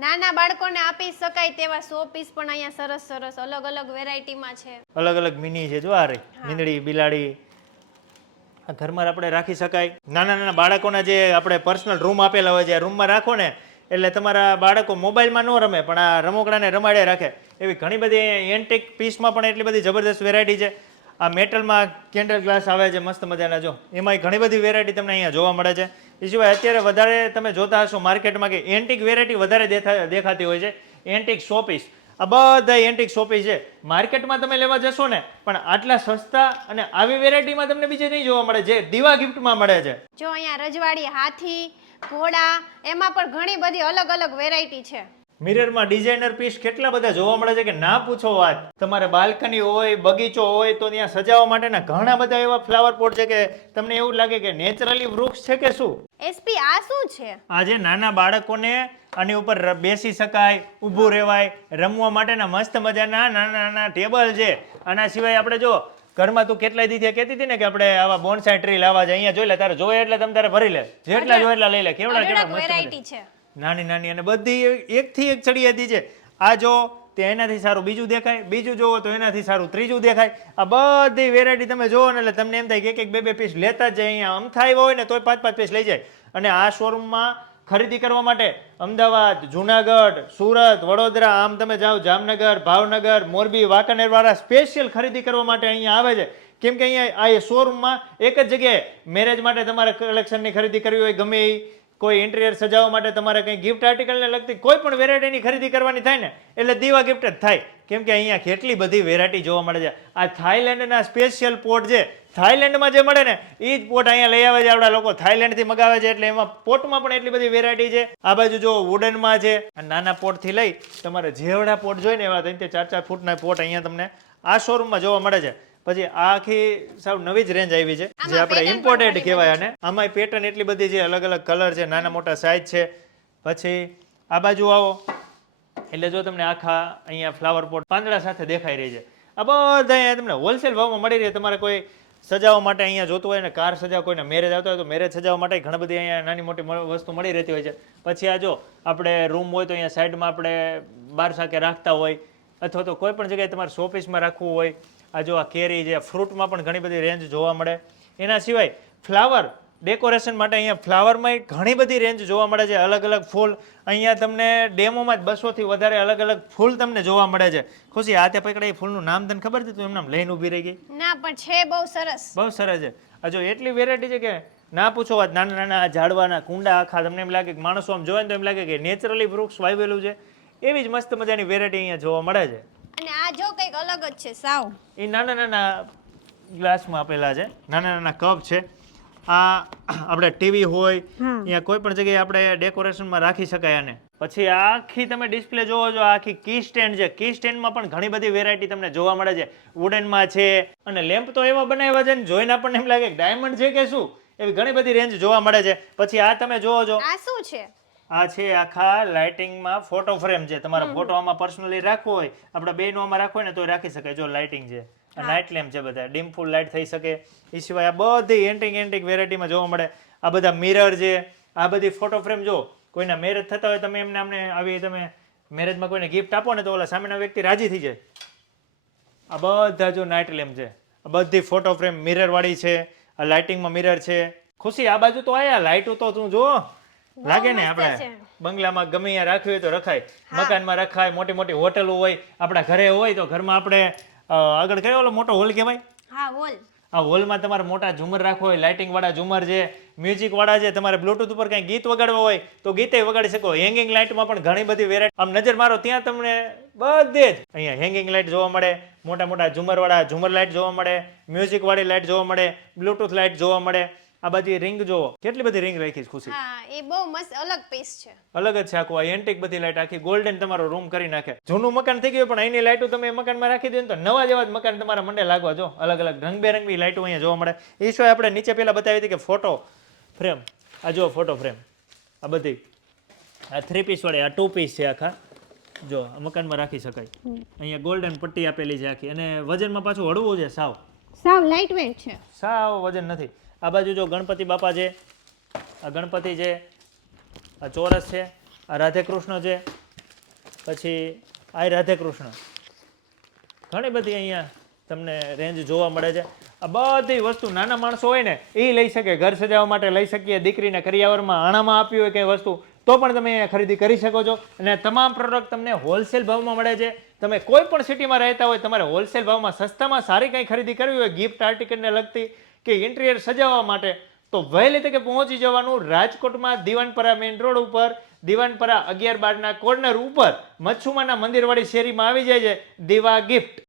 નાના બાળકોને આપી શકાય તેવા સો પીસ પણ અહીંયા સરસ સરસ અલગ અલગ વેરાયટીમાં છે. અલગ અલગ મિની છે જો આ રે. મીંદડી બિલાડી. આ ઘરમાં આપણે રાખી શકાય. નાના નાના બાળકોના જે આપણે પર્સનલ રૂમ આપેલા હોય છે રૂમમાં રાખો ને એટલે તમારા બાળકો મોબાઈલમાં ન રમે પણ આ રમકડાને રમાડે રાખે. એવી ઘણી બધી એન્ટિક પીસમાં પણ એટલી બધી જબરદસ્ત વેરાયટી છે. આ મેટલમાં કેન્ડલ ગ્લાસ આવે છે, મસ્ત મજાના. જો, એમાંય ઘણી બધી વેરાયટી તમને અહીંયા જોવા મળે છે. એ સિવાય અત્યારે વધારે તમે જોતા હશો માર્કેટમાં કે એન્ટિક વેરાયટી વધારે દેખા દેખાતી હોય છે. એન્ટિક શોપીસ આ બધા એન્ટિક શોપીસ છે. માર્કેટમાં તમે લેવા જશો ને, પણ આટલા સસ્તા અને આવી વેરાયટીમાં તમને બીજે નહીં જોવા મળે, જે દીવા ગિફ્ટમાં મળે છે. જો અહીંયા રજવાડી, હાથી, ઘોડા, એમાં પણ ઘણી બધી અલગ અલગ વેરાયટી છે. મિરરમાં ડિઝાઇનર પીસ કેટલા બધા જોવા મળે છે કે ના પૂછો વાત? તમારે બાલ્કની હોય બગીચો હોય તો ત્યાં સજાવવા માટેના ઘણા બધા એવા ફ્લાવર પોટ છે કે તમને એવું લાગે કે નેચરલી વૃક્ષ છે કે શું? એસપી આ શું છે? આજે નાના બાળકોને આની ઉપર બેસી શકાય ઊભું રહેવાય રમવા માટેના મસ્ત મજાના નાના નાના ટેબલ છે. આના સિવાય આપણે જો ઘરમાં તું કેટલાય દીધી કહેતી હતી ને કે આપણે આવા બોનસાઈ ટ્રી લાવવા જાય અહીંયા જોઈ લે તારે જોઈએ એટલે તમે તારે ભરી લે. જેટલા જોઈએ એટલા લઈ લે. કેવડા કેવડા મસ્ત છે. નાની નાની અને બધી એકથી એક ચડી હતી છે આ જો તે એનાથી સારું. બીજું દેખાય? બીજું જોવો તો એનાથી સારું. ત્રીજું દેખાય? આ બધી વેરાયટી તમે જોવો ને એટલે તમને એમ થાય કે એક એક બે બે પીસ લેતા જ જાય. અહીંયા અમથા આવ્યા હોય ને તોય પાંચ પાંચ પીસ લઈ જાય. અને આ શોરૂમમાં ખરીદી કરવા માટે અમદાવાદ, જુનાગઢ, સુરત, વડોદરા, આમ તમે જાઓ, જામનગર, ભાવનગર, મોરબી વાંકાનેર વાળા સ્પેશિયલ ખરીદી કરવા માટે અહીંયા આવે છે. કેમ કે અહીંયા આ શોરૂમમાં એક જ જગ્યાએ મેરેજ માટે તમારે કલેક્શનની ખરીદી કરવી હોય ગમે એ કોઈ ઇન્ટિરિયર સજાવવા માટે તમારે કંઈ ગિફ્ટ આર્ટિકલને લગતી કોઈ પણ વેરાયટીની ખરીદી કરવાની થાય ને, એટલે દીવા ગિફ્ટ જ થાય. કેમ કે અહીંયા કેટલી બધી વેરાયટી જોવા મળે છે. આ થાઈલેન્ડના સ્પેશિયલ પોટ છે થાઈલેન્ડમાં જે મળે ને એ જ પોટ અહીંયા લઈ આવે છે. આપણા લોકો થાઈલેન્ડથી મગાવે છે, એટલે એમાં પોટમાં પણ એટલી બધી વેરાયટી છે. આ બાજુ જો વુડનમાં છે નાના પોટથી લઈ તમારે જેવડા પોટ જોઈને એવા ત્રણ ચાર ચાર ફૂટના પોટ અહીંયા તમને આ શોરૂમમાં જોવા મળે છે. પછી આ આખી સાવ નવી જ રેન્જ આવી છે. જે આપણે ઇમ્પોર્ટેડ કહેવાય અને આમાંય પેટર્ન એટલી બધી છે અલગ અલગ કલર છે નાના મોટા સાઇઝ છે. પછી આ બાજુ આવો. એટલે જો તમને આખા અહીંયા ફ્લાવર પોટ પાંદડા સાથે દેખાઈ રહી છે. આ બધા અહીંયા તમને હોલસેલ ભાવમાં મળી રહે. તમારે કોઈ સજાવવા માટે અહીંયા જોતું હોય ને કાર સજાવ કોઈને મેરેજ આવતા હોય તો મેરેજ સજાવવા માટે ઘણી બધી અહીંયા નાની મોટી વસ્તુ મળી રહેતી હોય છે. પછી આ જો આપણે રૂમ હોય તો અહીંયા સાઈડમાં આપણે બાર સાકે રાખતા હોય અથવા તો કોઈ પણ જગ્યાએ તમારે શોપીસમાં રાખવું હોય આ જો આ કેરી છે ફ્રૂટમાં પણ ઘણી બધી રેન્જ જોવા મળે. એના સિવાય ફ્લાવર ડેકોરેશન માટે અહીંયા ફ્લાવરમાં ઘણી બધી રેન્જ જોવા મળે છે. અલગ અલગ ફૂલ. અહીંયા તમને ડેમોમાં જ બસોથી વધારે અલગ અલગ ફૂલ તમને જોવા મળે છે. ખુશી આ તે પકડે એ ફૂલનું નામ તને ખબર હતી તું એમ નામ લઈને ઊભી રહી ગઈ? ના પણ છે બહુ સરસ. બહુ સરસ છે. આ જો એટલી વેરાયટી છે કે ના પૂછો વાત. નાના નાના ઝાડવાના કુંડા આખા તમને એમ લાગે કે માણસો આમ જોવે ને તો એમ લાગે કે નેચરલી વૃક્ષ વાવેલું છે. એવી જ મસ્ત મજાની વેરાયટી અહીંયા જોવા મળે છે. અને આ જો કંઈક અલગ જ છે સાવ. એ નાના નાના ગ્લાસમાં આપેલા છે. નાના નાના કપ છે. આ આપણે ટીવી હોય અહીંયા કોઈ પણ જગ્યાએ આપણે ડેકોરેશનમાં રાખી શકાય આને. પછી આખી તમે ડિસ્પ્લે જોવો છો આખી કી સ્ટેન્ડ છે. કી સ્ટેન્ડમાં પણ ઘણી બધી વેરાયટી તમને જોવા મળે છે. વુડનમાં છે અને લેમ્પ તો એવા બનાવ્યા છે ને જોઈને આપણને એમ લાગે કે ડાયમંડ છે કે શું? એવી ઘણી બધી રેન્જ જોવા મળે છે. પછી આ તમે જોવો છો. આ શું છે? આ છે આખા લાઇટિંગમાં ફોટો ફ્રેમ છે તમારા ફોટો આમાં પર્સનલી રાખવો હોય આપણે બેનું આમાં રાખવો હોય ને તો રાખી શકાય જો લાઇટિંગ છે નાઇટ લેમ્પ છે બધા. ડીમ ફૂલ લાઇટ થઈ શકે. એ સિવાય આ બધી એન્ટિક એન્ટિક વેરાયટીમાં જોવા મળે. આ બધા મિરર છે આ બધી ફોટો ફ્રેમ જો કોઈના મેરેજ થતા હોય તમે એમને અમને આવી તમે મેરેજમાં કોઈને ગિફ્ટ આપો ને તો ઓલા સામેના વ્યક્તિ રાજી થઈ જાય. આ બધા જો નાઇટ લેમ્પ છે. આ બધી ફોટો ફ્રેમ મિરર વાળી છે. આ લાઇટિંગમાં મિરર છે. ખુશી આ બાજુ તો આયા. લાઇટો તો તું જો. લાગે ને આપણે. બંગલામાં ગમે ત્યાં રાખવી હોય તો રખાય. મકાનમાં રખાય મોટી મોટી હોટલો હોય આપણા ઘરે હોય તો ઘરમાં આપણે અ, આગળ કયો ઓલો મોટો હોલ કહેવાય? હા હોલ. આ હોલમાં તમારે મોટા ઝુમર રાખવો હોય લાઇટિંગ વાળા ઝુમર છે મ્યુઝિક વાળા છે તમારે બ્લુટૂથ ઉપર કંઈ ગીત વગાડવા હોય તો ગીતે વગાડી શકો. હેંગિંગ લાઇટમાં પણ ઘણી બધી વેરાયટી આમ નજર મારો ત્યાં તમને બધે જ અહીંયા હેંગિંગ લાઇટ જોવા મળે મોટા મોટા ઝુમર વાળા ઝુમર લાઇટ જોવા મળે મ્યુઝિક વાળી લાઇટ જોવા મળે બ્લુટૂથ લાઇટ જોવા મળે. આ બધી રિંગ જોવો. કેટલી બધી રિંગ રાખી છે ખુશી? હા એ બહુ મસ્ત અલગ પીસ છે. અલગ જ છે આખું. આ એન્ટિક બધી લાઇટ આખી ગોલ્ડન તમારો રૂમ કરી નાખે. જૂનું મકાન થઈ ગયું પણ અહીંની લાઈટો તમે મકાનમાં રાખી દો ને તો નવા જેવા જ મકાન તમારા મંડે લાગવા જો. અલગ અલગ રંગબેરંગી લાઈટો અહીંયા જોવા મળે. એ સિવાય આપણે નીચે પહેલા બતાવી હતી કે ફોટો ફ્રેમ આ જો ફોટો ફ્રેમ આ બધી. આ થ્રી પીસ વાળી આ ટુ પીસ છે આખા. જો આ મકાનમાં રાખી શકાય. અહીંયા ગોલ્ડન પટ્ટી આપેલી છે આખી. અને વજનમાં પાછું હળવું છે સાવ. સાવ લાઇટ વેટ છે. સાવ વજન નથી. આ બાજુ જો ગણપતિ બાપા છે, આ ગણપતિ છે, આ ચોરસ છે, આ રાધે કૃષ્ણ છે, પછી આ રાધે કૃષ્ણ ઘણી બધી અહીંયા તમને રેન્જ જોવા મળે છે. આ બધી વસ્તુ નાના માણસો હોય ને એ લઈ શકે, ઘર સજાવવા માટે લઈ શકીએ, દીકરીને કરિયાવરમાં આણામાં આપી હોય કંઈ વસ્તુ, તો પણ તમે અહીંયા ખરીદી કરી શકો છો. અને તમામ પ્રોડક્ટ તમને હોલસેલ ભાવમાં મળે છે. તમે કોઈ પણ સિટીમાં રહેતા હોય, તમારે હોલસેલ ભાવમાં સસ્તામાં સારી કંઈ ખરીદી કરવી હોય ગિફ્ટ આર્ટિકલને લગતી કે ઇન્ટિરિયર સજાવવા માટે. તો વહેલી તકે પહોંચી જવાનું રાજકોટમાં દિવાનપરા મેઇન રોડ ઉપર. દિવાનપરા અગિયાર બારના કોર્નર ઉપર મચ્છુમાના મંદિરવાળી શેરીમાં આવી જાય છે. દિવા ગિફ્ટ